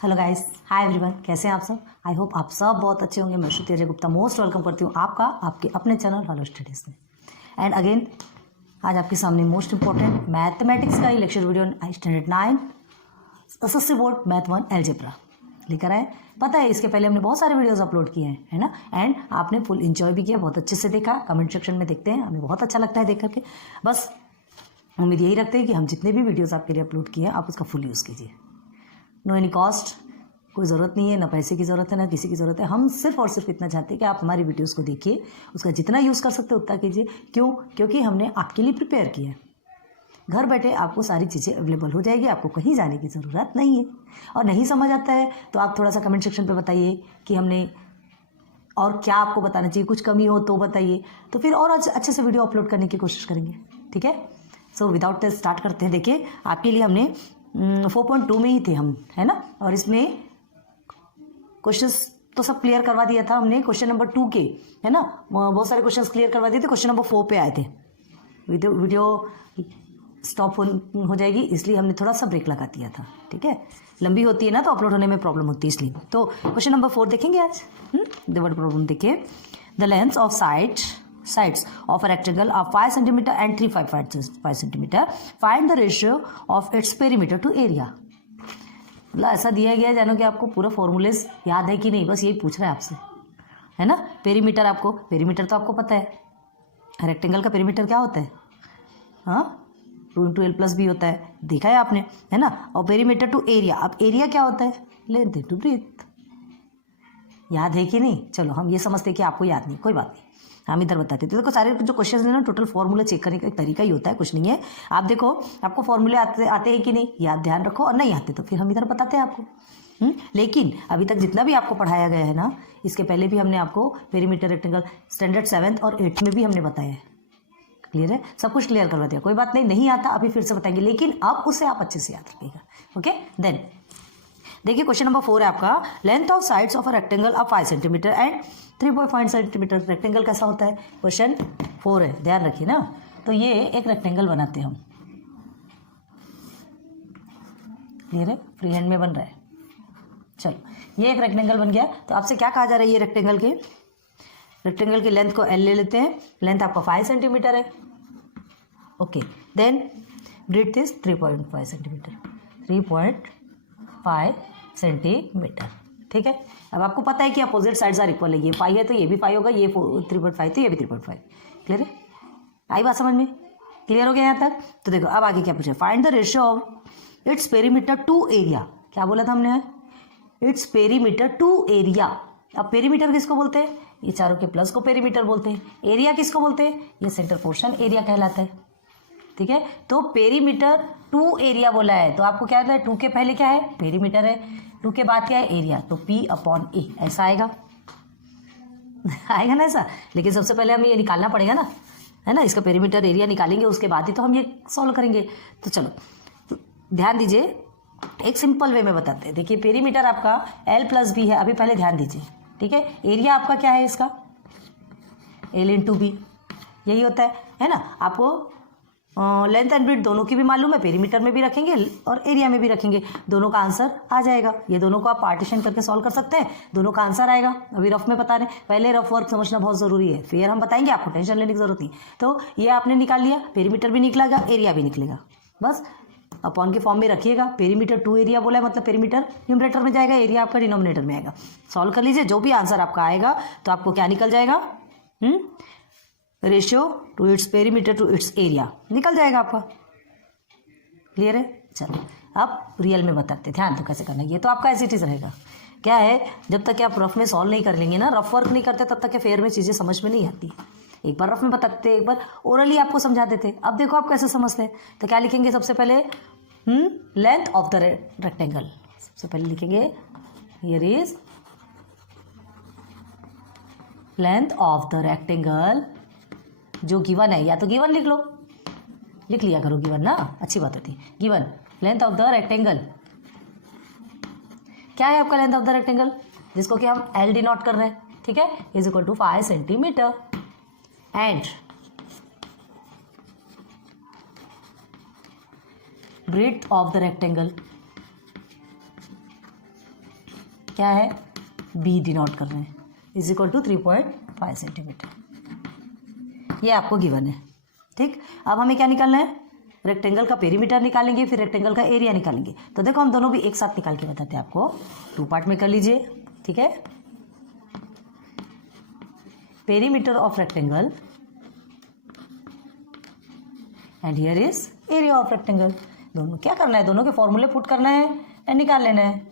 Hello guys, hi everyone, कैसे हैं आप सब। आई होप आप सब बहुत अच्छे होंगे। मैं श्रुति अजय गुप्ता मोस्ट वेलकम करती हूँ आपका आपके अपने चैनल हेलो स्टडीज़ में। एंड अगेन आज आपके सामने मोस्ट इंपॉर्टेंट मैथमेटिक्स का ही lecture video standard 9 SSC board math 1 algebra लेकर आए। पता है इसके पहले हमने बहुत सारे वीडियोस अपलोड किए हैं, है ना। एंड आपने फुल इंजॉय भी किया, बहुत अच्छे से देखा। कमेंट सेक्शन में देखते हैं, हमें बहुत अच्छा लगता है देख करके। बस उम्मीद यही रखते हैं कि हम जितने भी वीडियोस आपके लिए अपलोड किए हैं आप उसका फुल यूज़ कीजिए। नो एनी कॉस्ट, कोई ज़रूरत नहीं है, ना पैसे की ज़रूरत है ना किसी की ज़रूरत है। हम सिर्फ और सिर्फ इतना चाहते हैं कि आप हमारी वीडियोस को देखिए, उसका जितना यूज़ कर सकते हो उतना कीजिए। क्यों? क्योंकि हमने आपके लिए प्रिपेयर किया है। घर बैठे आपको सारी चीज़ें अवेलेबल हो जाएगी, आपको कहीं जाने की ज़रूरत नहीं है। और नहीं समझ आता है तो आप थोड़ा सा कमेंट सेक्शन पर बताइए कि हमने और क्या आपको बताना चाहिए, कुछ कमी हो तो बताइए, तो फिर और अच्छे से वीडियो अपलोड करने की कोशिश करेंगे। ठीक है, सो विदाउट टेस्ट स्टार्ट करते हैं। देखिए आपके लिए हमने 4.2 में ही थे हम, है ना। और इसमें क्वेश्चंस तो सब क्लियर करवा दिया था हमने। क्वेश्चन नंबर 2 के, है ना, बहुत सारे क्वेश्चंस क्लियर करवा दिए थे। क्वेश्चन नंबर 4 पे आए थे। वीडियो स्टॉप हो जाएगी इसलिए हमने थोड़ा सा ब्रेक लगा दिया था। ठीक है, लंबी होती है ना तो अपलोड होने में प्रॉब्लम होती है इसलिए। तो क्वेश्चन नंबर 4 देखेंगे आज। वर्ड प्रॉब्लम देखिए। The length of sides of a rectangle are 5 cm and 3.5 cm. Find the ratio of its perimeter to area. मतलब ऐसा दिया गया है जानो कि आपको पूरा फॉर्मूलेस याद है कि नहीं, बस यही पूछ रहा है आपसे, है ना। पेरीमीटर तो आपको पता है, रेक्टेंगल का पेरीमीटर क्या होता है। हाँ, 2 × l+b होता है, देखा है आपने, है ना। और पेरीमीटर टू एरिया, अब एरिया क्या होता है, लेंथ इनटू ब्रेथ। याद है कि नहीं? चलो हम ये समझते हैं कि आपको याद नहीं, कोई बात नहीं, हम इधर बताते थे। देखो सारे जो क्वेश्चन है ना, टोटल फॉर्मूला चेक करने का एक तरीका ही होता है, कुछ नहीं है। आप देखो आपको फॉर्मूले आते हैं कि नहीं, याद ध्यान रखो, और नहीं आते तो फिर हम इधर बताते हैं आपको। लेकिन अभी तक जितना भी आपको पढ़ाया गया है ना, इसके पहले भी हमने आपको पेरीमीटर रेक्टेंगल स्टैंडर्ड 7th और 8th में भी हमने बताया है। क्लियर है, सब कुछ क्लियर करवा दिया, कोई बात नहीं आता अभी फिर से बताएंगे, लेकिन अब उसे आप अच्छे से याद रखिएगा। ओके, देन देखिए क्वेश्चन नंबर 4 है आपका। Length of sides of a rectangle of 5 cm and 3.5 cm। Rectangle कैसा होता है, क्वेश्चन 4 है, ध्यान रखिए ना। तो ये एक रेक्टेंगल बनाते हैं हम। क्लियर है, फ्री हैंड में बन रहा है। चलो ये एक रेक्टेंगल बन गया, तो आपसे क्या कहा जा रहा है, ये रेक्टेंगल की लेंथ को L ले लेते हैं। लेंथ आपका 5 cm है। Okay, then breadth is 3.5 cm, 3.5 centimetre. ठीक है, अब आपको पता है कि अपोजिट साइड्स आर इक्वल है, ये 5 है तो ये भी 5 होगा, ये 3.5 तो ये भी 3.5। क्लियर है, आई बात समझ में? क्लियर हो गया यहाँ तक? तो देखो अब आगे क्या पूछे, find the ratio of its perimeter to area. क्या बोला था हमने, इट्स पेरीमीटर टू एरिया। अब पेरीमीटर किसको बोलते हैं, ये चारों के प्लस को पेरीमीटर बोलते हैं। एरिया किसको बोलते हैं, ये सेंटर पोर्शन एरिया कहलाता है। ठीक है, तो पेरीमीटर टू एरिया बोला है, तो आपको क्या होता है, 2 के पहले क्या है, पेरीमीटर है, 2 के बाद क्या है, एरिया, तो P/A ऐसा आएगा आएगा ना ऐसा। लेकिन सबसे पहले हमें ये निकालना पड़ेगा ना, है ना। इसका पेरीमीटर एरिया निकालेंगे, उसके बाद ही तो हम ये सॉल्व करेंगे। तो चलो तो ध्यान दीजिए, एक सिंपल वे में बताते हैं। देखिए पेरीमीटर आपका L+B है, अभी पहले ध्यान दीजिए। ठीक है, एरिया आपका क्या है, इसका L × B यही होता है ना। आपको लेंथ एंड ब्रेड्थ दोनों की भी मालूम है, पेरीमीटर में भी रखेंगे और एरिया में भी रखेंगे, दोनों का आंसर आ जाएगा। ये दोनों को आप पार्टीशन करके सॉल्व कर सकते हैं, दोनों का आंसर आएगा। अभी रफ में बता रहे, पहले रफ वर्क समझना बहुत ज़रूरी है, फिर हम बताएंगे, आपको टेंशन लेने की जरूरत नहीं। तो ये आपने निकाल लिया, पेरीमीटर भी निकलेगा, एरिया भी निकलेगा, बस अपॉन के फॉर्म में रखिएगा। पेरीमीटर टू एरिया बोला है, मतलब पेरीमीटर न्यूमरेटर में जाएगा, एरिया आपका डिनोमिनेटर में आएगा। सॉल्व कर लीजिए, जो भी आंसर आपका आएगा तो आपको क्या निकल जाएगा, ratio to its perimeter to its area निकल जाएगा आपका। क्लियर है, चलो अब रियल में बताते, ध्यान तो कैसे करना है। ये तो आपका ऐसी चीज़ रहेगा, क्या है, जब तक आप रफ में सॉल्व नहीं कर लेंगे ना, रफ वर्क नहीं करते, तब तक फेयर में चीज़ें समझ में नहीं आती। एक बार रफ में बताते, एक बार ओरली आपको समझा देते। अब देखो आप कैसे समझते हैं, तो क्या लिखेंगे सबसे पहले, लेंथ ऑफ द रेक्टेंगल। सबसे पहले लिखेंगे here is length of the rectangle, जो गिवन है, या तो गिवन लिख लो, लिख लिया करो गिवन ना, अच्छी बात होती है। Given length of the rectangle क्या है आपका, लेंथ ऑफ द रेक्टेंगल जिसको कि हम L डिनोट कर रहे हैं, ठीक है, is equal to 5 centimetre. And breadth of the rectangle क्या है, बी डिनोट कर रहे हैं, इज इक्वल टू 3.5 सेंटीमीटर। ये आपको गिवन है, ठीक। अब हमें क्या निकालना है, रेक्टेंगल का पेरीमीटर निकालेंगे, फिर रेक्टेंगल का एरिया निकालेंगे। तो देखो हम दोनों भी एक साथ निकाल के बताते हैं आपको, 2 पार्ट में कर लीजिए, ठीक है। Perimeter of rectangle and here is area of rectangle. दोनों क्या करना है, दोनों के फॉर्मूले पुट करना है एंड निकाल लेना है।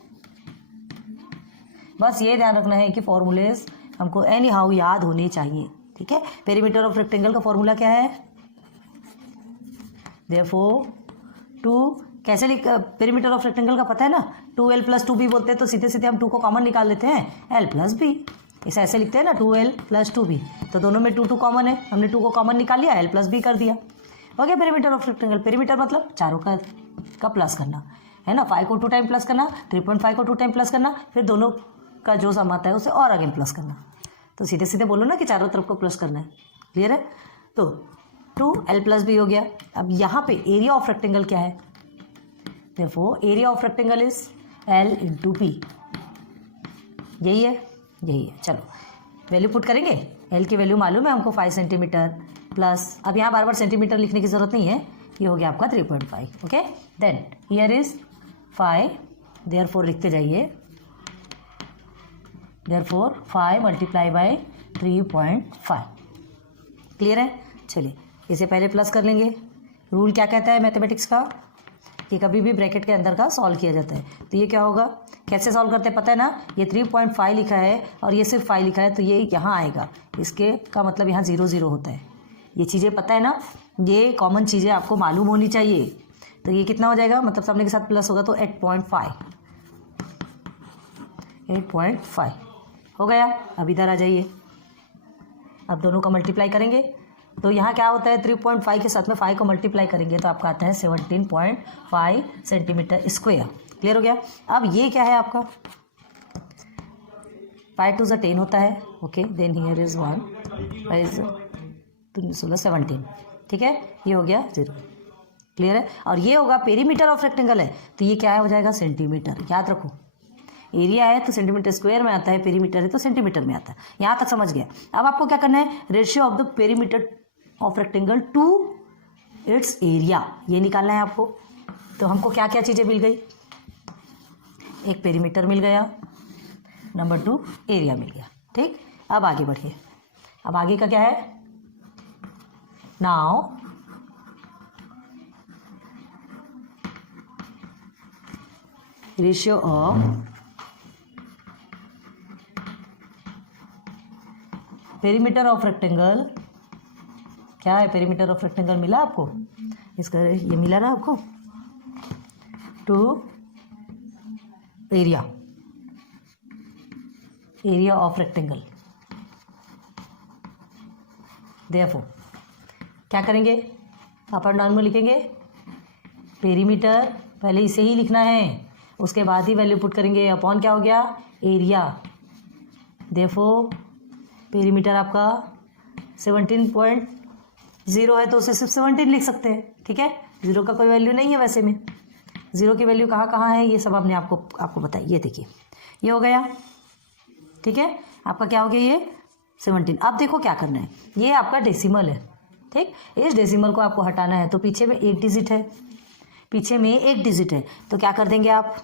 बस ये ध्यान रखना है कि फॉर्मूलेज हमको एनी हाउ याद होने चाहिए, ठीक है। पेरीमीटर ऑफ रेक्टेंगल का फॉर्मूला क्या है, देयरफॉर 2 कैसे लिख, पेरीमीटर ऑफ रेक्टेंगल का पता है ना, 2l + 2b बोलते हैं, तो सीधे सीधे हम 2 को कॉमन निकाल लेते हैं, l + b, इसे ऐसे लिखते हैं ना, 2l + 2b। तो दोनों में 2 कॉमन है, हमने 2 को कॉमन निकाल लिया, l + b कर दिया, हो गया पेरीमीटर ऑफ रेक्टेंगल। पेरीमीटर मतलब चारों का प्लस करना है ना, 5 को 2 टाइम प्लस करना, 3.5 को 2 टाइम प्लस करना, फिर दोनों का जो सम आता है उसे और आगे प्लस करना। तो सीधे सीधे बोलो ना कि चारों तरफ को प्लस करना है, क्लियर है। तो 2l + b हो गया। अब यहाँ पे एरिया ऑफ रेक्टेंगल क्या है, therefore area of rectangle is l × p, यही है। चलो वैल्यू पुट करेंगे, l की वैल्यू मालूम है हमको 5 सेंटीमीटर प्लस, अब यहाँ बार बार सेंटीमीटर लिखने की ज़रूरत नहीं है, ये हो गया आपका 3.5, okay. Then here is 5, therefore लिखते जाइए, देयरफॉर 5 × 3.5, क्लियर है। चलिए इसे पहले प्लस कर लेंगे। रूल क्या कहता है मैथमेटिक्स का, कि कभी भी ब्रैकेट के अंदर का सॉल्व किया जाता है। तो ये क्या होगा, कैसे सॉल्व करते हैं पता है ना, ये 3.5 लिखा है और ये सिर्फ 5 लिखा है, तो ये यहाँ आएगा, इसके का मतलब यहाँ 0 0 होता है। ये चीज़ें पता है ना, ये कॉमन चीज़ें आपको मालूम होनी चाहिए। तो ये कितना हो जाएगा, मतलब सामने के साथ प्लस होगा तो 8.5 हो गया। अब इधर आ जाइए, अब दोनों का मल्टीप्लाई करेंगे, तो यहाँ क्या होता है, 3.5 के साथ में 5 को मल्टीप्लाई करेंगे तो आपका आता है 17.5 सेंटीमीटर स्क्वायर, क्लियर हो गया। अब ये क्या है आपका, 5 × 2 = 10 होता है, ओके। देन हियर इज 1 5 × 16 17, ठीक है। ये हो गया 0, क्लियर है। और ये होगा पेरीमीटर ऑफ रेक्टेंगल है, तो ये क्या हो जाएगा, सेंटीमीटर, याद रखो। एरिया है तो सेंटीमीटर स्क्वायर में आता है, पेरीमीटर है तो सेंटीमीटर में आता है। यहाँ तक समझ गया। अब आपको क्या करना है, ratio of the perimeter of rectangle to its area, ये निकालना है आपको। तो हमको क्या क्या चीज़ें मिल गई, एक पेरीमीटर मिल गया, नंबर 2 एरिया मिल गया, ठीक। अब आगे बढ़िए, अब आगे का क्या है, now ratio of perimeter of rectangle, क्या है, पेरीमीटर ऑफ रेक्टेंगल मिला आपको, इसका ये मिला ना आपको, to area of rectangle. Therefore क्या करेंगे, अप एंड डाउन में लिखेंगे, पेरीमीटर पहले इसे ही लिखना है, उसके बाद ही वैल्यू पुट करेंगे, अपॉन क्या हो गया, एरिया। देयरफॉर पेरीमीटर आपका 17.0 है तो उसे सिर्फ 17 लिख सकते हैं, ठीक है। 0 का कोई वैल्यू नहीं है वैसे में, 0 की वैल्यू कहाँ है, ये सब आपने आपको बताई। ये देखिए ये हो गया, ठीक है। आपका क्या हो गया, ये 17। अब देखो क्या करना है, ये आपका डेसिमल है, ठीक। इस डेसिमल को आपको हटाना है, तो पीछे में 1 डिजिट है, तो क्या कर देंगे आप,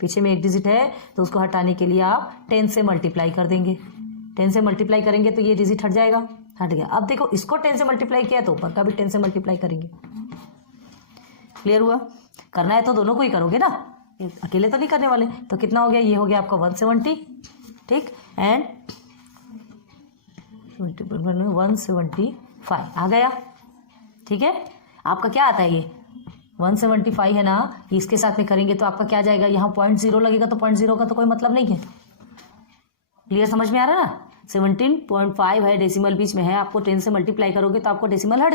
पीछे में 1 डिजिट है तो उसको हटाने के लिए आप 10 से मल्टीप्लाई कर देंगे। 10 से मल्टीप्लाई करेंगे तो ये डिजिट हट जाएगा, हट गया। अब देखो इसको 10 से मल्टीप्लाई किया तो ऊपर का भी 10 से मल्टीप्लाई करेंगे, क्लियर हुआ। करना है तो दोनों को ही करोगे ना, अकेले तो नहीं करने वाले। तो कितना हो गया, ये हो गया आपका 170, ठीक। एंड 175 आ गया, ठीक है। आपका क्या आता है, ये 175 है ना, इसके साथ में करेंगे तो आपका क्या आ जाएगा, यहाँ 0.0 लगेगा, तो 0.0 का तो कोई मतलब नहीं है, क्लियर, समझ में आ रहा है ना। 17.5 है, डेसिमल बीच में है, आपको 10 से मल्टीप्लाई करोगे तो आपको डेसिमल हट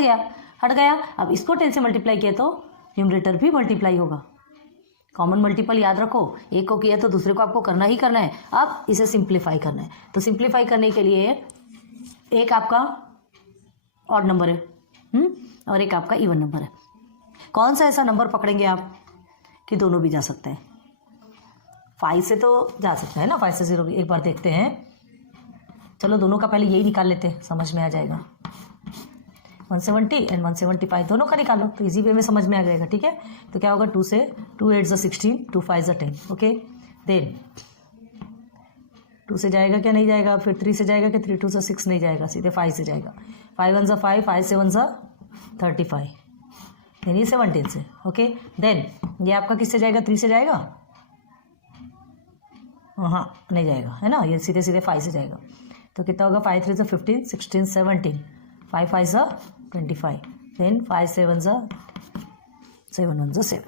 गया। अब इसको 10 से मल्टीप्लाई किया तो न्यूमरेटर भी मल्टीप्लाई होगा। कॉमन मल्टीपल याद रखो, एक को किया तो दूसरे को आपको करना ही करना है। अब इसे सिंप्लीफाई करना है, तो सिंप्लीफाई करने के लिए एक आपका ऑड नंबर है और एक आपका इवन नंबर है। कौन सा ऐसा नंबर पकड़ेंगे आप कि दोनों भी जा सकते हैं, 5 से तो जा सकता है ना, 5 से 0 भी। एक बार देखते हैं, चलो दोनों का पहले यही निकाल लेते हैं, समझ में आ जाएगा। 170 एंड 175 दोनों का निकालो तो इजी वे में समझ में आ जाएगा, ठीक है। तो क्या होगा, 2 से 2 8 ज़ा 16, 2 5 ज़ा 10, ओके। देन 2 से जाएगा क्या, नहीं जाएगा। फिर 3 से जाएगा कि 3 2 ज़ा 6, नहीं जाएगा, सीधे 5 से जाएगा। 5 1 ज़ा 5, 5 7 ज़ा 35, यानी 17 से, ओके। देन ये आपका किससे जाएगा, 3 से जाएगा, हाँ नहीं जाएगा, है ना, ये सीधे सीधे 5 से जाएगा। तो कितना होगा, 5 3 ज़ा 15, 16 17, 5 5 ज़ा 25, देन 5 7 ज़ा 7 1 ज़ा 7।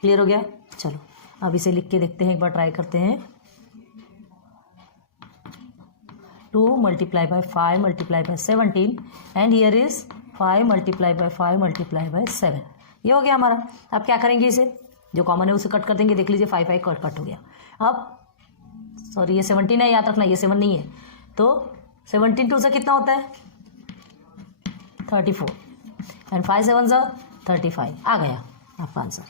क्लियर हो गया। चलो अब इसे लिख के देखते हैं, एक बार ट्राई करते हैं। 2 multiplied by 5 multiplied by 17 and here is 5 multiplied by 5 multiplied by 7। ये हो गया हमारा। अब क्या करेंगे, इसे जो कॉमन है उसे कट कर देंगे। देख लीजिए 5 5 कट हो गया। अब सॉरी ये 17 है, याद रखना ये 7 नहीं है। तो 17 2 से कितना होता है, 34 एंड 5 7 ज़ा 35। आ गया आपका आंसर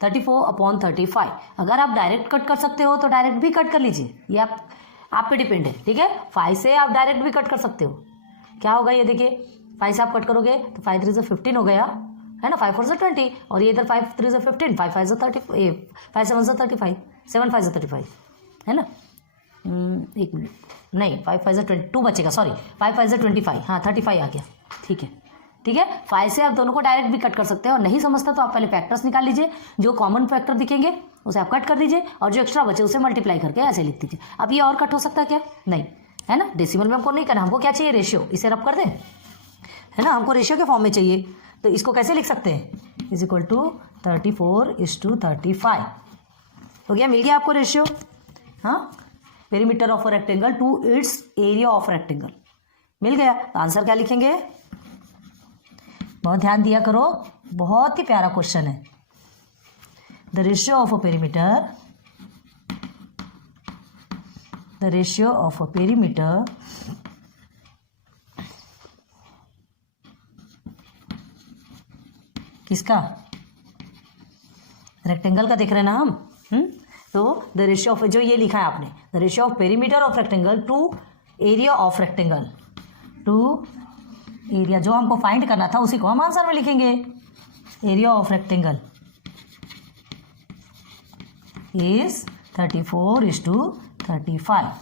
34/35। अगर आप डायरेक्ट कट कर सकते हो तो डायरेक्ट भी कट कर लीजिए, ये आप पे डिपेंड है, ठीक है। 5 से आप डायरेक्ट भी कट कर सकते हो। क्या होगा ये देखिए, 5 से आप कट करोगे तो 5 3 ज़ा 15 हो गया, है ना, 5 4 ज़ा 20 और ये इधर 5 3 ज़ा 15, 5 5 ज़ा 30, 5 7 ज़ा 35, 7 5 ज़ा 35, है ना। एक मिनट, नहीं 5 5 ज़ा 22 बचेगा, सॉरी 5 5 ज़ा 25, हाँ 35 आ गया, ठीक है ठीक है। 5 से आप दोनों को डायरेक्ट भी कट कर सकते हो, और नहीं समझता तो आप पहले फैक्टर्स निकाल लीजिए, जो कॉमन फैक्टर दिखेंगे उसे आप कट कर दीजिए और जो एक्स्ट्रा बचे उसे मल्टीप्लाई करके ऐसे लिख दीजिए। अब ये और कट हो सकता है क्या, नहीं, है ना। डेसिमल में हमको नहीं करना, हमको क्या चाहिए, रेशियो। इसे रब कर दें, है ना, हमको रेशियो के फॉर्म में चाहिए। तो इसको कैसे लिख सकते हैं, इज इक्वल टू 34:35 हो गया, मिल गया आपको रेशियो। हाँ, perimeter of rectangle to its area of rectangle मिल गया। तो आंसर क्या लिखेंगे, बहुत ध्यान दिया करो, बहुत ही प्यारा क्वेश्चन है। The ratio of a perimeter, the ratio of a perimeter किसका, रेक्टेंगल का देख रहे हैं ना हम। तो द रेशियो ऑफ, जो ये लिखा है आपने, the ratio of perimeter of rectangle to area of rectangle, to area जो हमको फाइंड करना था उसी को हम आंसर में लिखेंगे। Area of rectangle is 34:35।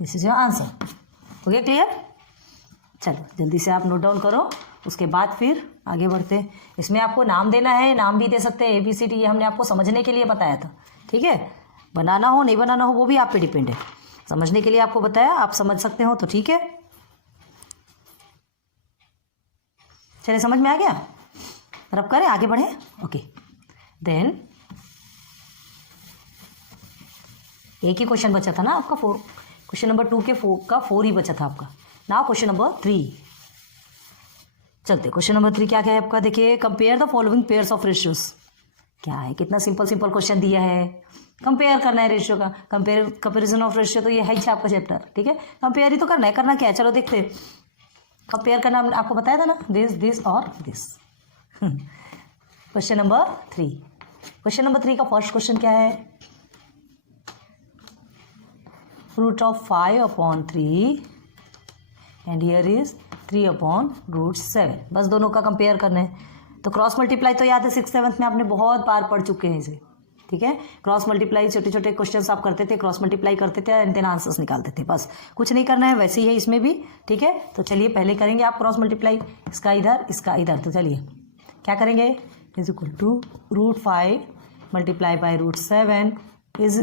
This is your answer. हो गया क्लियर। चलो जल्दी से आप नोट डाउन करो, उसके बाद फिर आगे बढ़ते हैं। इसमें आपको नाम देना है, नाम भी दे सकते हैं, ABCD, ये हमने आपको समझने के लिए बताया था, ठीक है। बनाना हो नहीं बनाना हो वो भी आप पे डिपेंड है, समझने के लिए आपको बताया, आप समझ सकते हो तो ठीक है। चलिए समझ में आ गया, रब करें आगे बढ़े, ओके। देन एक ही क्वेश्चन बचा था ना आपका, 4, क्वेश्चन नंबर 2 के 4 का 4 ही बचा था आपका। नाउ क्वेश्चन नंबर 3 चलते। क्वेश्चन नंबर 3 क्या क्या है आपका, देखिए, compare the following pairs of ratios. क्या है, कितना सिंपल सिंपल क्वेश्चन दिया है, कंपेयर करना है रेशियो का। कंपेरिजन ऑफ रेशियो तो ये है ही आपका चैप्टर, ठीक है। कंपेयर ही तो करना है, करना क्या है, चलो देखते हैं। कंपेयर करना आपको बताया था ना, दिस और this. Question number 3, question number 3 का फर्स्ट क्वेश्चन क्या है, root of 5/3 and here is 3/√7। बस दोनों का कंपेयर करना है। तो क्रॉस मल्टीप्लाई तो याद है 6th 7th में आपने बहुत बार पढ़ चुके हैं इसे, ठीक है। क्रॉस मल्टीप्लाई छोटे छोटे क्वेश्चंस आप करते थे, क्रॉस मल्टीप्लाई करते थे एंड देन आंसर्स निकालते थे, बस कुछ नहीं करना है। वैसे ही है इसमें भी, ठीक है। तो चलिए पहले करेंगे आप क्रॉस मल्टीप्लाई, इसका इधर इसका इधर। तो चलिए क्या करेंगे, is equal to √5 multiply by √7 is,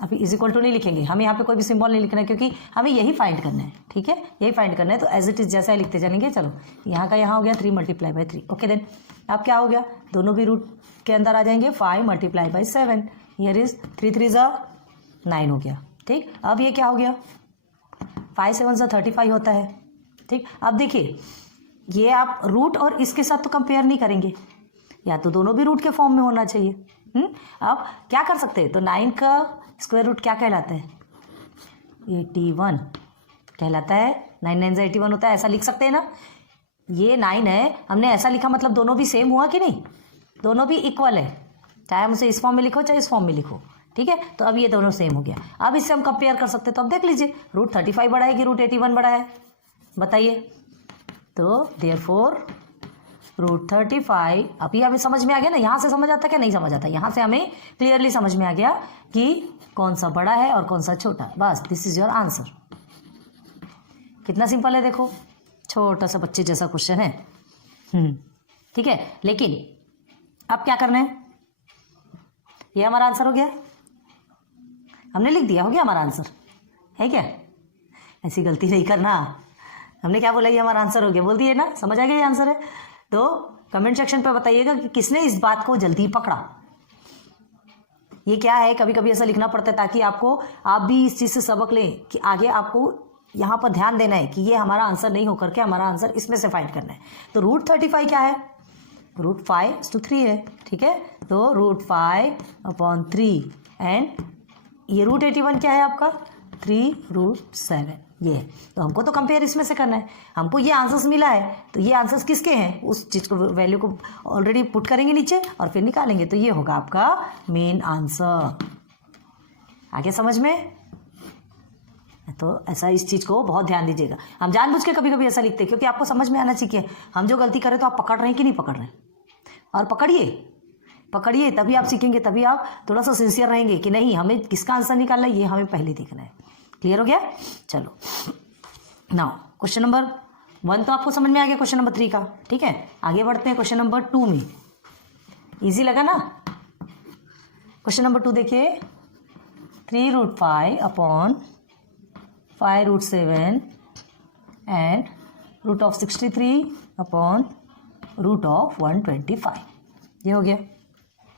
अभी इज इक्वल टू नहीं लिखेंगे, हमें यहाँ पे कोई भी सिंबल नहीं लिखना है क्योंकि हमें यही फाइंड करना है, ठीक है, यही फाइंड करना है। तो एज इट इज जैसा लिखते चलेंगे। चलो यहाँ का यहाँ हो गया 3 मल्टीप्लाई बाई 3, ओके। देन अब क्या हो गया, दोनों भी रूट के अंदर आ जाएंगे, 5 मल्टीप्लाई बाई 7, हियर इज 3 3 ज़ा 9 हो गया, ठीक। अब ये क्या हो गया, 5 7 ज़ा 35 होता है, ठीक। अब देखिए ये आप रूट और इसके साथ तो कंपेयर नहीं करेंगे, या तो दोनों भी रूट के फॉर्म में होना चाहिए। अब क्या कर सकते हैं, तो 9 का स्क्वायर रूट क्या कहलाता है, 81 कहलाता है। 9 9 ज़ा 81 होता है, ऐसा लिख सकते हैं ना। ये 9 है, हमने ऐसा लिखा, मतलब दोनों भी सेम हुआ कि नहीं, दोनों भी इक्वल है, चाहे हम उसे इस फॉर्म में लिखो चाहे इस फॉर्म में लिखो, ठीक है, तो अब ये दोनों सेम हो गया। अब इससे हम कंपेयर कर सकते हैं, तो अब देख लीजिए √35 बड़ा है कि √81 बड़ा है, बताइए। तो देयरफॉर √35, अभी हमें समझ में आ गया ना, यहाँ से समझ आता क्या नहीं समझ आता, यहाँ से हमें क्लियरली समझ में आ गया कि कौन सा बड़ा है और कौन सा छोटा है। बस दिस इज योर आंसर। कितना सिंपल है, देखो छोटा सा बच्चे जैसा क्वेश्चन है। ठीक है, लेकिन अब क्या करना है, ये हमारा आंसर हो गया, हमने लिख दिया, हो गया हमारा आंसर, है क्या? ऐसी गलती नहीं करना, हमने क्या बोला, ये हमारा आंसर हो गया, बोल दिए ना, समझ आ गया ये आंसर है। तो कमेंट सेक्शन पे बताइएगा कि किसने इस बात को जल्दी पकड़ा। ये क्या है, कभी कभी ऐसा लिखना पड़ता है ताकि आप भी इस चीज़ से सबक लें कि आगे आपको यहाँ पर ध्यान देना है कि ये हमारा आंसर नहीं होकर के हमारा आंसर इसमें से फाइंड करना है। तो √35 क्या है, √5/3 है, ठीक है, तो √5/3 एंड ये √81 क्या है आपका, 3√7, ये है। तो हमको तो कंपेयर इसमें से करना है, हमको ये आंसर्स मिला है, तो ये आंसर्स किसके हैं, उस चीज़ को वैल्यू को ऑलरेडी पुट करेंगे नीचे और फिर निकालेंगे, तो ये होगा आपका मेन आंसर। आगे समझ में? तो ऐसा इस चीज़ को बहुत ध्यान दीजिएगा। हम जानबूझ के कभी कभी ऐसा लिखते हैं क्योंकि आपको समझ में आना चाहिए हम जो गलती करें तो आप पकड़ रहे हैं कि नहीं पकड़ रहे हैं, और पकड़िए तभी आप सीखेंगे, तभी आप थोड़ा सा सिंसियर रहेंगे कि नहीं हमें किसका आंसर निकालना है, ये हमें पहले देखना है। क्लियर हो गया? चलो नाउ क्वेश्चन नंबर 1 तो आपको समझ में आ गया, क्वेश्चन नंबर 3 का, ठीक है। आगे बढ़ते हैं क्वेश्चन नंबर 2 में। इजी लगा ना? क्वेश्चन नंबर 2 देखिए, 3√5/5√7 एंड √63/√125, ये हो गया,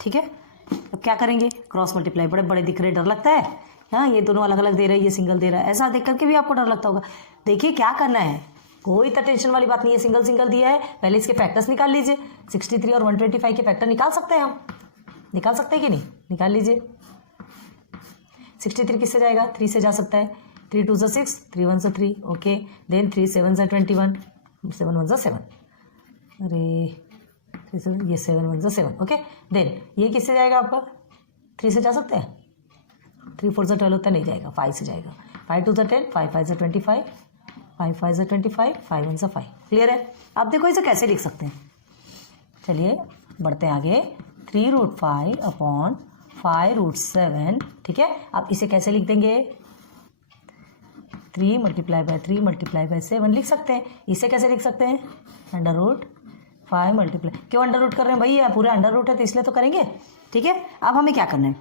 ठीक है। अब क्या करेंगे, क्रॉस मल्टीप्लाई, बड़े बड़े दिख रहे, डर लगता है, हाँ ये दोनों अलग अलग दे रहे हैं, ये सिंगल दे रहा है, ऐसा देख करके भी आपको डर लगता होगा। देखिए क्या करना है, कोई तो टेंशन वाली बात नहीं है, सिंगल सिंगल दिया है, पहले इसके फैक्टर्स निकाल लीजिए। 63 और 125 के फैक्टर निकाल सकते हैं, हम निकाल सकते हैं कि नहीं, निकाल लीजिए। 63 किससे जाएगा, 3 से जा सकता है, 3 2 6, 3 1 3, ओके, देन 3 7 21, 7 1 7, अरे ये 7 1 7, ओके, देन ये किससे जाएगा आपका, 3 से जा सकते हैं, 3 4 12 होता नहीं जाएगा, 5 से जाएगा, 5 2 10, 5 5 25, 5 5 25, 5 1 5, क्लियर है। आप देखो इसे कैसे लिख सकते हैं, चलिए बढ़ते हैं आगे। 3√5/5√7, ठीक है। आप इसे कैसे लिख देंगे, 3 × 3 × 7 लिख सकते हैं। इसे कैसे लिख सकते हैं, √5 मल्टीप्लाई, क्यों अंडर कर रहे हैं भाई, पूरे अंडर रूट है तो इसलिए तो करेंगे, ठीक है। अब हमें क्या करना है,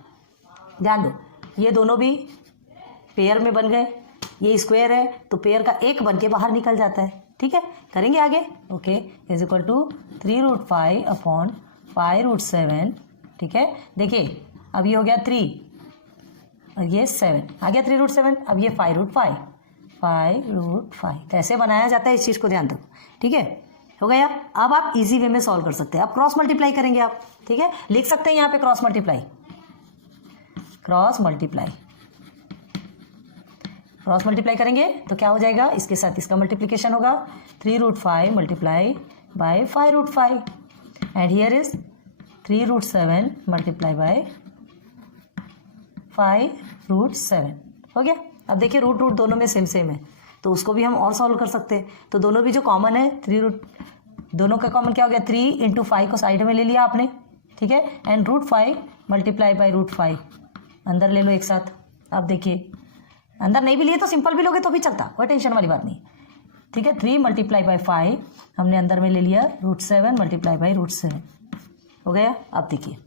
ध्यान दो, ये दोनों भी पेयर में बन गए, ये स्क्वायर है तो पेयर का एक बन के बाहर निकल जाता है, ठीक है। करेंगे आगे, ओके, इज इक्वल टू 3√5/5√7, ठीक है। देखिए अब ये हो गया 3 और ये 7 आ गया, 3√7, अब ये 5√5 कैसे बनाया जाता है इस चीज़ को ध्यान दो, ठीक है, हो गया। अब आप इजी वे में सॉल्व कर सकते हैं, अब क्रॉस मल्टीप्लाई करेंगे आप, ठीक है, लिख सकते हैं यहाँ पे क्रॉस मल्टीप्लाई करेंगे तो क्या हो जाएगा, इसके साथ इसका मल्टीप्लिकेशन होगा, 3√5 multiply by 5√5 and here is 3√7 multiply by 5√7, हो गया। अब देखिए रूट दोनों में सेम है तो उसको भी हम और सॉल्व कर सकते हैं, तो दोनों भी जो कॉमन है, दोनों का कॉमन क्या हो गया, 3 × 5 को साइड में ले लिया आपने, ठीक है, एंड √5 मल्टीप्लाई बाय √5 अंदर ले लो एक साथ। अब देखिए अंदर नहीं भी लिए तो सिंपल भी लोगे तो भी चलता, कोई टेंशन वाली बात नहीं, ठीक है। 3 मल्टीप्लाई बाय 5 हमने अंदर में ले लिया, √7 मल्टीप्लाई बाय √7 हो गया। अब देखिए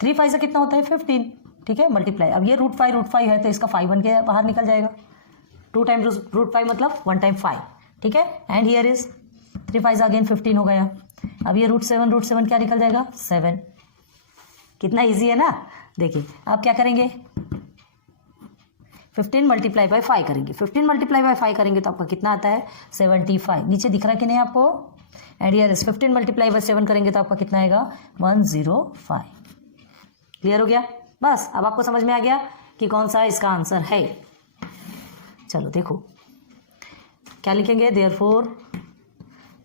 3 5 से कितना होता है, 15, ठीक है, मल्टीप्लाई, अब ये √5 है तो इसका 5 बन के बाहर निकल जाएगा, 2 टाइम्स √5 मतलब 1 टाइम 5, ठीक है, एंड हियर इज 3 5 अगेन 15 हो गया। अब ये √7 क्या निकल जाएगा, 7, कितना ईजी है ना। देखिए आप क्या करेंगे, 15 मल्टीप्लाई बाय 5 करेंगे, 15 मल्टीप्लाई बाय 5 करेंगे तो आपका कितना आता है, 75, नीचे दिख रहा है कि नहीं आपको, and here is 15 multiply by 7 करेंगे तो आपका कितना आएगा, 105, क्लियर हो गया। बस अब आपको समझ में आ गया कि कौन सा इसका आंसर है। चलो देखो क्या लिखेंगे, देयरफॉर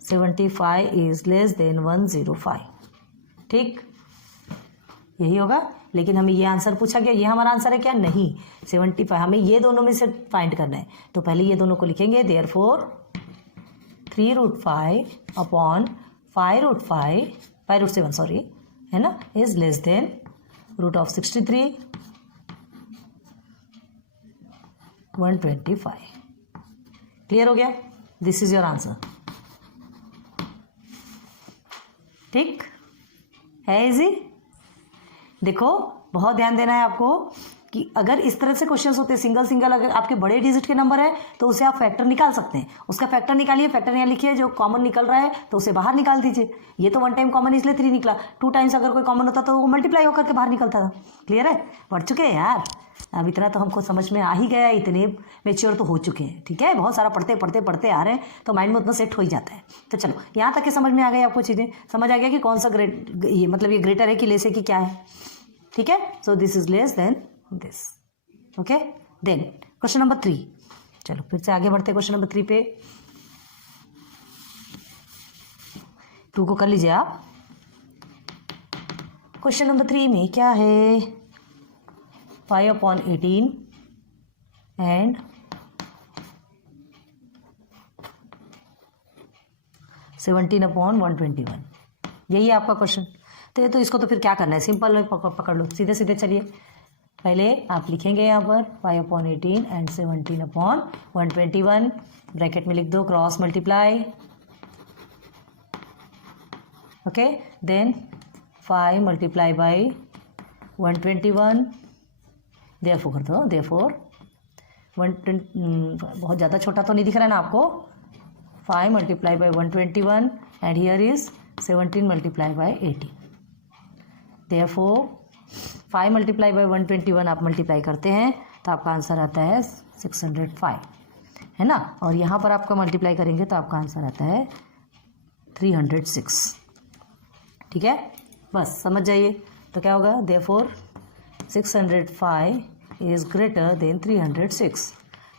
75 इज लेस देन 105, ठीक, यही होगा, लेकिन हमें ये आंसर पूछा गया, ये हमारा आंसर है क्या? नहीं, 75। हमें ये दोनों में से फाइंड करना है, तो पहले ये दोनों को लिखेंगे। देयरफॉर 3√5 अपॉन 5√7 सॉरी, है ना, इज लेस देन √63 125। क्लियर हो गया? This is your answer. ठीक है, इजी। देखो बहुत ध्यान देना है आपको कि अगर इस तरह से क्वेश्चंस होते हैं सिंगल सिंगल, अगर आपके बड़े डिजिट के नंबर है तो उसे आप फैक्टर निकाल सकते हैं। उसका फैक्टर निकालिए, फैक्टर यहाँ लिखिए, जो कॉमन निकल रहा है तो उसे बाहर निकाल दीजिए। ये तो 1 टाइम कॉमन इसलिए 3 निकला, 2 टाइम्स अगर कोई कॉमन होता तो वो मल्टीप्लाई होकर के बाहर निकलता था। क्लियर है? पढ़ चुके हैं यार, अब इतना तो हमको समझ में आ ही गया, इतने मेच्योर तो हो चुके हैं। ठीक है, बहुत सारा पढ़ते पढ़ते पढ़ते आ रहे हैं तो माइंड में उतना सेट हो ही जाता है। तो चलो यहाँ तक के समझ में आ गई आपको चीज़ें, समझ आ गया कि कौन सा ये मतलब ये ग्रेटर है कि लेस है कि क्या है। ठीक है, so this is less than this. Okay, then question number 3। चलो फिर से आगे बढ़ते क्वेश्चन नंबर 3 पे। 2 को कर लीजिए आप। क्वेश्चन नंबर 3 में क्या है? 5/18 एंड 17/121, यही है आपका क्वेश्चन। तो इसको तो फिर क्या करना है, सिंपल पकड़ लो, सीधे सीधे चलिए। पहले आप लिखेंगे यहाँ पर 5/18 एंड 17/121, ब्रैकेट में लिख दो, cross multiply. Okay, then 5 multiply by 121, therefore कर दो, देयरफॉर 120, बहुत ज़्यादा छोटा तो नहीं दिख रहा है ना आपको। 5 multiply by 121 and here is 17 multiply by 18। Therefore 5 multiply by 121 आप मल्टीप्लाई करते हैं तो आपका आंसर आता है 605, है ना। और यहाँ पर आपका मल्टीप्लाई करेंगे तो आपका आंसर आता है 306। ठीक है, बस समझ जाइए। तो क्या होगा? Therefore 605 is greater than 306।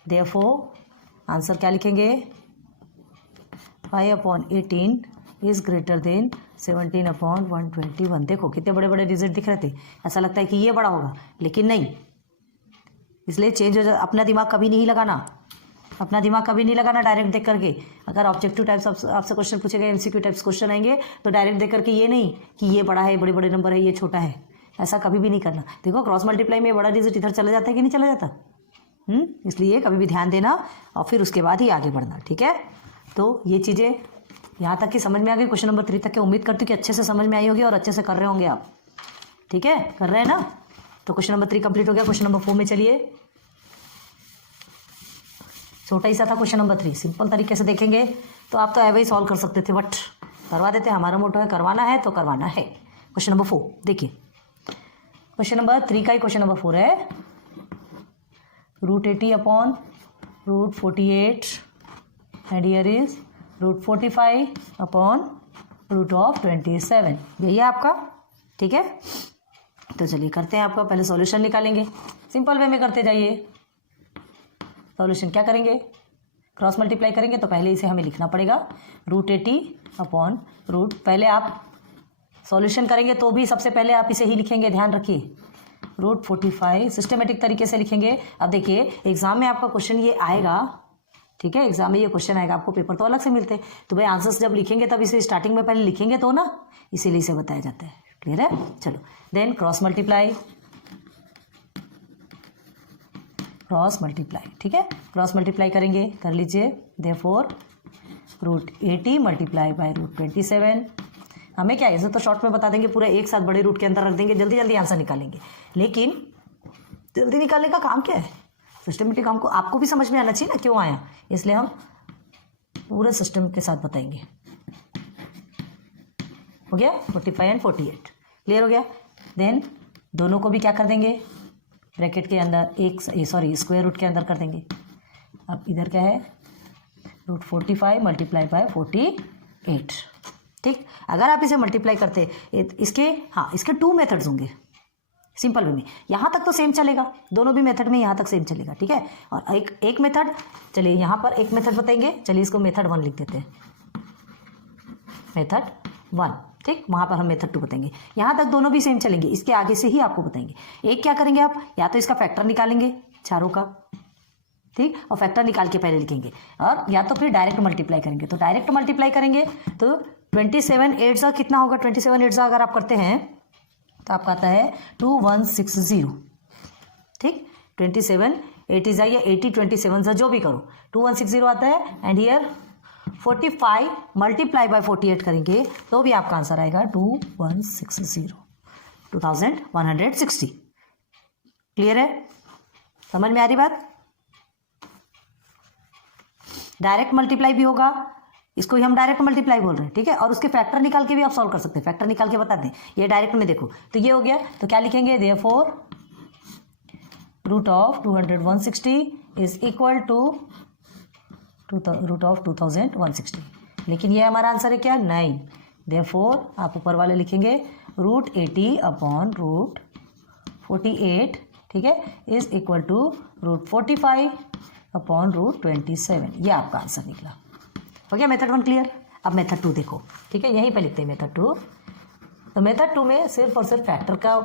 Therefore answer क्या लिखेंगे? 5/18 इज ग्रेटर देन 17/121। देखो कितने बड़े बड़े डिजिट दिख रहे थे, ऐसा लगता है कि ये बड़ा होगा, लेकिन नहीं। इसलिए चेंज हो जा, अपना दिमाग कभी नहीं लगाना, अपना दिमाग कभी नहीं लगाना डायरेक्ट देख करके। अगर ऑब्जेक्टिव टाइप्स आपसे क्वेश्चन पूछे गए, MCQ टाइप्स क्वेश्चन आएंगे तो डायरेक्ट देख करके ये नहीं कि ये बड़ा है, बड़े बड़े नंबर है, ये छोटा है, ऐसा कभी भी नहीं करना। देखो क्रॉस मल्टीप्लाई में बड़ा डिजिट इधर चला जाता है कि नहीं चला जाता। इसलिए कभी भी ध्यान देना और फिर उसके बाद ही आगे बढ़ना। ठीक है, तो ये चीज़ें यहाँ तक की समझ में आ गई। क्वेश्चन नंबर 3 तक की उम्मीद करती हूँ कि अच्छे से समझ में आई होगी और अच्छे से कर रहे होंगे आप। ठीक है, कर रहे हैं ना। तो क्वेश्चन नंबर 3 कंप्लीट हो गया। क्वेश्चन नंबर 4 में चलिए। छोटा ही सा था क्वेश्चन नंबर 3, सिंपल तरीके से देखेंगे तो आप तो ऐसे ही सॉल्व कर सकते थे, बट करवा देते। हमारा मोटो है करवाना है तो करवाना है। क्वेश्चन नंबर 4 देखिए, क्वेश्चन नंबर 3 का ही क्वेश्चन नंबर 4 है। √80 upon √48 and here is √45 upon √27, यही है आपका। ठीक है, तो चलिए करते हैं। आपका पहले सॉल्यूशन निकालेंगे, सिंपल वे में करते जाइए। सॉल्यूशन क्या करेंगे? क्रॉस मल्टीप्लाई करेंगे तो पहले इसे हमें लिखना पड़ेगा √80 अपॉन पहले आप सॉल्यूशन करेंगे तो भी सबसे पहले आप इसे ही लिखेंगे, ध्यान रखिए। √45 सिस्टमेटिक तरीके से लिखेंगे। अब देखिए एग्जाम में आपका क्वेश्चन ये आएगा, ठीक है, एग्जाम में ये क्वेश्चन आएगा, आपको पेपर तो अलग से मिलते हैं। तो भाई आंसर्स जब लिखेंगे तब इसे स्टार्टिंग में पहले लिखेंगे तो ना, इसीलिए इसे बताया जाता है। क्लियर है? चलो then cross multiply, cross multiply. ठीक है, क्रॉस मल्टीप्लाई करेंगे, कर लीजिए। Therefore √80 multiply by √27। हमें क्या है, इसे तो शॉर्ट में बता देंगे, पूरा एक साथ बड़े रूट के अंदर रख देंगे, जल्दी जल्दी आंसर निकालेंगे। लेकिन जल्दी निकालने का काम क्या है, सिस्टमेटिक हमको आपको भी समझ में आना चाहिए ना क्यों आया, इसलिए हम पूरे सिस्टम के साथ बताएंगे। हो गया 45 एंड 48, क्लियर हो गया। देन दोनों को भी क्या कर देंगे, ब्रैकेट के अंदर स्क्वायर रूट के अंदर कर देंगे। अब इधर क्या है, √45 मल्टीप्लाई बाय 48। ठीक, अगर आप इसे मल्टीप्लाई करते इसके 2 मेथड्स होंगे सिंपल वे में। यहाँ तक तो सेम चलेगा, दोनों भी मेथड में यहाँ तक सेम चलेगा। ठीक है, और एक मेथड, चलिए यहाँ पर एक मेथड बताएंगे, चलिए इसको मेथड 1 लिख देते हैं, मेथड 1। ठीक, वहाँ पर हम मेथड 2 बताएंगे। यहाँ तक दोनों भी सेम चलेंगे, इसके आगे से ही आपको बताएंगे। एक क्या करेंगे आप, या तो इसका फैक्टर निकालेंगे चारों का, ठीक, और फैक्टर निकाल के पहले लिखेंगे, और या तो फिर डायरेक्ट मल्टीप्लाई करेंगे। तो डायरेक्ट मल्टीप्लाई करेंगे तो 27 8 सा कितना होगा, 27 8 सा अगर आप करते हैं तो आपका आता है 2160, ठीक। 27 80 सा या 80 27 सा जो भी करो 2160 आता है। एंड हियर 45 मल्टीप्लाई बाय 48 करेंगे तो भी आपका आंसर आएगा 2160, 2160। क्लियर है, समझ में आ रही बात। डायरेक्ट मल्टीप्लाई भी होगा, इसको ही हम डायरेक्ट मल्टीप्लाई बोल रहे हैं, ठीक है। और उसके फैक्टर निकाल के भी आप सॉल्व कर सकते हैं, फैक्टर निकाल के बताते हैं। ये डायरेक्ट में देखो तो ये हो गया, तो क्या लिखेंगे, therefore root of 160 is equal to root of 2160। लेकिन ये हमारा आंसर है क्या, 9। देयरफॉर आप ऊपर वाले लिखेंगे रूट 80 अपॉन रूट 48, ठीक है, is equal to root 45 upon root 27। ये आपका आंसर निकला। हो गया मेथड 1 क्लियर। अब मेथड 2 देखो, ठीक है, यहीं पे लिखते हैं मेथड 2। तो मेथड 2 में सिर्फ और सिर्फ फैक्टर का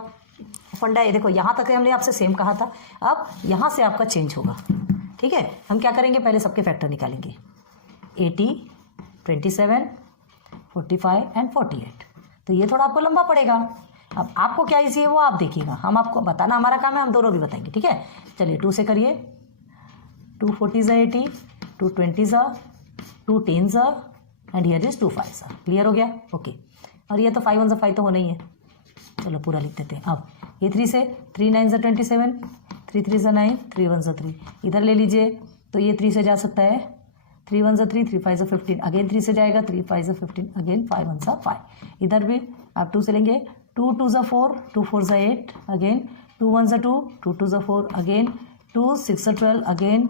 फंडा है। देखो यहाँ तक हमने आपसे सेम कहा था, अब यहाँ से आपका चेंज होगा, ठीक है। हम क्या करेंगे, पहले सबके फैक्टर निकालेंगे, 80 27 45 एंड 48। तो ये थोड़ा आपको लंबा पड़ेगा। अब आपको क्या इजी है वो आप देखिएगा, हम आपको बताना हमारा काम है, हम दोनों भी बताएंगे, ठीक है। चलिए 2 से करिए, 2 40 80, 2 20 2 10 एंड हियर इज 2 5। क्लियर हो गया, ओके। और ये तो 5 1 5 तो होना ही है, चलो पूरा लिख देते हैं। अब ये 3 से 3 9 27, 3 3 9, 3 1 3, इधर ले लीजिए तो ये 3 से जा सकता है, 3 1 3, 3 5 15, अगेन 3 से जाएगा, 3 5 15, अगेन 5 1 5। इधर भी आप 2 से लेंगे, 2 2 4, 2 4 8, अगेन 2 1 2, 2 2 4, अगेन 2 6 12, अगेन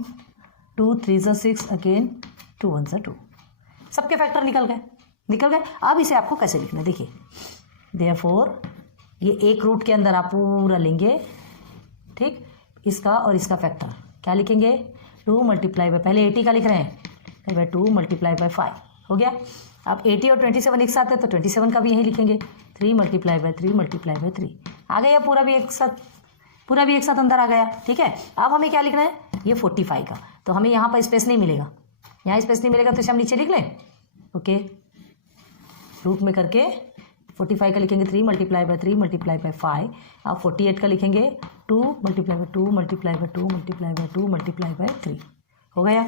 2 3 6, अगेन 2 1 2। सबके फैक्टर निकल गए। अब इसे आपको कैसे लिखना है, देखिए, देयरफॉर ये एक रूट के अंदर आप पूरा लेंगे, ठीक, इसका और इसका फैक्टर क्या लिखेंगे, 2 मल्टीप्लाई बाय, पहले 80 का लिख रहे हैं, बाय 2 मल्टीप्लाई बाय 5 हो गया। अब 80 और 27 एक साथ है तो 27 का भी यही लिखेंगे, 3 मल्टीप्लाई बाय 3 मल्टीप्लाई बाय 3 आ गया, पूरा भी एक साथ अंदर आ गया, ठीक है। अब हमें क्या लिखना है, ये 45 का, तो हमें यहाँ पर स्पेस नहीं मिलेगा, यहाँ स्पेस नहीं मिलेगा तो इसे हम नीचे लिख लें, ओके। रूट में करके 45 का लिखेंगे 3 मल्टीप्लाई बाय 3 मल्टीप्लाई बाय 5। अब 48 का लिखेंगे 2 multiply by 2 multiply by 2 multiply by 2 multiply by 3 हो गया,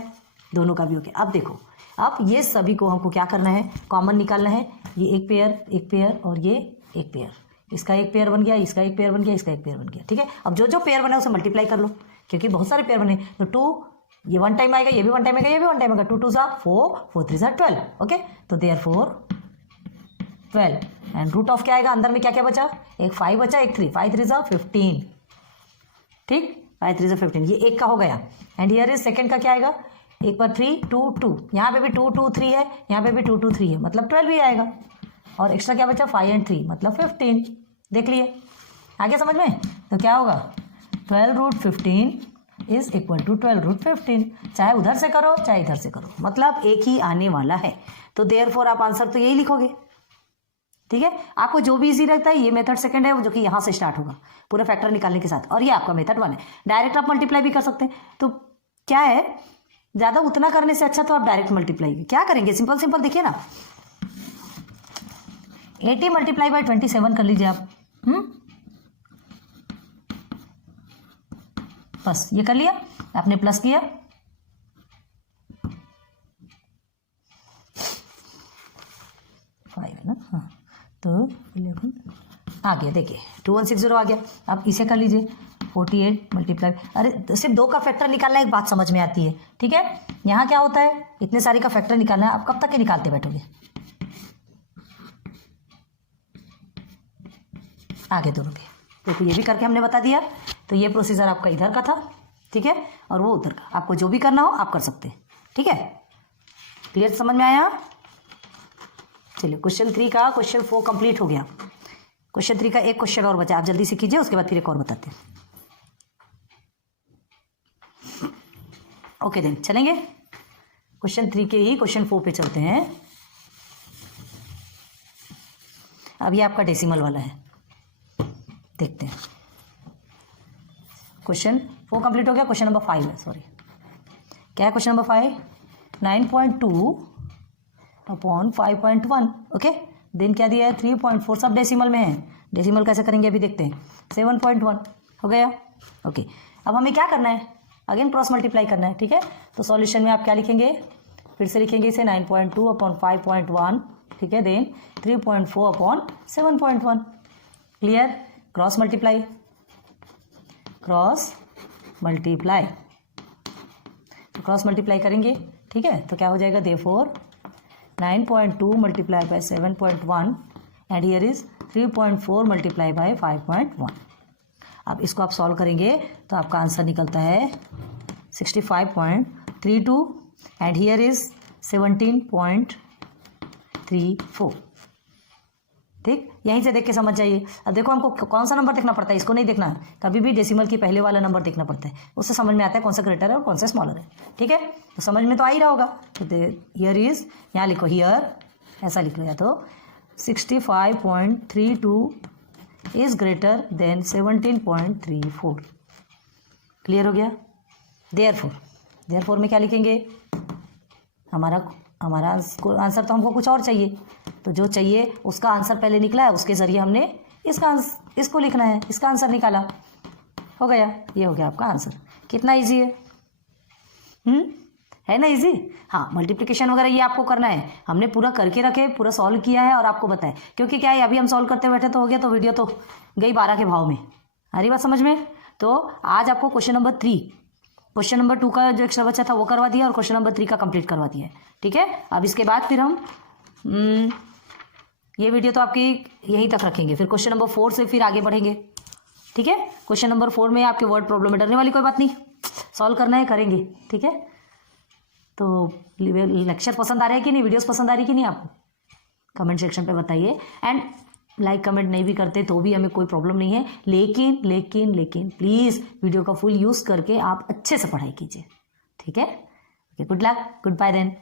दोनों का भी हो गया। अब देखो, अब ये सभी को हमको क्या करना है, कॉमन निकालना है। ये एक पेयर और ये एक पेयर, इसका एक पेयर बन गया, इसका एक पेयर बन गया, इसका एक पेयर बन गया, ठीक है। अब जो जो पेयर बना उसे मल्टीप्लाई कर लो, क्योंकि बहुत सारे पेयर बने, तो 2 ये 1 टाइम आएगा, ये भी 1 टाइम आएगा, ये भी 1 टाइम आएगा, 2 2 4, 4 3 12, ओके। तो देयरफॉर 12 एंड रूट ऑफ क्या आएगा, अंदर में क्या क्या बचा, एक 5 बचा, एक 3, 5 3 15, ठीक, 5 3 15, ये एक का हो गया। एंड हियर इज सेकंड का क्या आएगा, एक बार 3 2 2, यहाँ पे भी 2 2 3 है, यहाँ पे भी 2 2 3 है, मतलब 12 भी आएगा। और एक्स्ट्रा क्या बचा, 5 एंड 3 मतलब 15। देख लिए, आगे समझ में, तो क्या होगा, 12 root 15 is equal to 12 root 15। चाहे उधर से करो चाहे इधर से करो, मतलब एक ही आने वाला है। तो देयरफॉर आप आंसर तो यही लिखोगे, ठीक है। आपको जो भी इजी रहता है, ये मेथड सेकंड है जो कि यहाँ से स्टार्ट होगा पूरे फैक्टर निकालने के साथ, और ये आपका मेथड 1 है। डायरेक्ट आप मल्टीप्लाई भी कर सकते हैं, तो क्या है, ज़्यादा उतना करने से अच्छा तो आप डायरेक्ट मल्टीप्लाई क्या करेंगे, सिंपल देखिए ना, 80 मल्टीप्लाई बाय 27 कर लीजिए आप, बस ये कर लिया आपने, प्लस किया, फाइव है ना, हाँ, तो 11 आ गया, देखिए 2160 आ गया। अब इसे कर लीजिए 48 मल्टीप्लाई, अरे सिर्फ 2 का फैक्टर निकालना, एक बात समझ में आती है, ठीक है। यहाँ क्या होता है, इतने सारे का फैक्टर निकालना है, आप कब तक के निकालते बैठोगे, आगे दोनों के। देखो ये भी करके हमने बता दिया, तो ये प्रोसीजर आपका इधर का था, ठीक है, और वो उधर का। आपको जो भी करना हो आप कर सकते हैं, ठीक है। क्लियर, समझ में आया। चलिए क्वेश्चन 3 का क्वेश्चन 4 कंप्लीट हो गया। क्वेश्चन 3 का एक क्वेश्चन और बचा, आप जल्दी से कीजिए, उसके बाद फिर एक और बताते हैं। ओके देन, चलेंगे क्वेश्चन 3 के ही क्वेश्चन 4 पे चलते हैं। अब ये आपका डेसिमल वाला है, देखते हैं। क्वेश्चन 4 कंप्लीट हो गया, क्वेश्चन नंबर 5 है, सॉरी क्या है क्वेश्चन नंबर 5? 9.2 upon 5.1, okay. देन क्या दिया है? 3.4, सब डेसिमल में है। डेसिमल कैसे करेंगे अभी देखते हैं। 7.1 हो गया, ओके। अब हमें क्या करना है? अगेन क्रॉस मल्टीप्लाई करना है, ठीक है। तो सॉल्यूशन में आप क्या लिखेंगे? फिर से लिखेंगे इसे 9.2 अपॉन 5.1, ठीक है। Then 3.4 upon 7.1, clear. Cross multiply, cross multiply, तो क्रॉस मल्टीप्लाई करेंगे, ठीक है। तो क्या हो जाएगा? Therefore 9.2 multiply by 7.1 and here is 3.4 multiply by 5.1। अब इसको आप सॉल्व करेंगे तो आपका आंसर निकलता है 65.32 एंड हियर इज 17.34, ठीक। यहीं से देख के समझ जाइए। अब देखो हमको कौन सा नंबर देखना पड़ता है, इसको नहीं देखना है, कभी भी डेसिमल की पहले वाला नंबर देखना पड़ता है, उससे समझ में आता है कौन सा ग्रेटर है और कौन सा स्मॉलर है, ठीक है। तो समझ में तो आ ही रहा होगा। तो हियर इज, यहाँ लिखो हियर, ऐसा लिख लो, या तो 65.32 इज ग्रेटर देन 17.34, क्लियर हो गया। देयरफॉर में क्या लिखेंगे? हमारा आंसर तो हमको कुछ और चाहिए, तो जो चाहिए उसका आंसर पहले निकला है, उसके ज़रिए हमने इसको लिखना है, इसका आंसर निकाला, हो गया। ये हो गया आपका आंसर। कितना इजी है, है ना इजी? हाँ, मल्टीप्लिकेशन वगैरह ये आपको करना है, हमने पूरा करके रखे, पूरा सॉल्व किया है और आपको बताया, क्योंकि क्या है अभी हम सॉल्व करते बैठे तो हो गया, तो वीडियो तो गई 12 के भाव में। आ रही बात समझ में? तो आज आपको क्वेश्चन नंबर 3, क्वेश्चन नंबर 2 का जो एक्स्ट्रा बच्चा था वो करवा दिया और क्वेश्चन नंबर 3 का कंप्लीट करवा दिया है, ठीक है। अब इसके बाद फिर हम ये वीडियो तो आपकी यहीं तक रखेंगे, फिर क्वेश्चन नंबर 4 से फिर आगे बढ़ेंगे, ठीक है। क्वेश्चन नंबर 4 में आपके वर्ड प्रॉब्लम में डरने वाली कोई बात नहीं, सॉल्व करना है, करेंगे, ठीक है। तो लेक्चर पसंद आ रहे हैं कि नहीं, वीडियोस पसंद आ रही कि नहीं आपको? कमेंट सेक्शन पे बताइए। एंड लाइक कमेंट नहीं भी करते तो भी हमें कोई प्रॉब्लम नहीं है, लेकिन प्लीज़ वीडियो का फुल यूज़ करके आप अच्छे से पढ़ाई कीजिए, ठीक है। Okay, good luck, good bye then.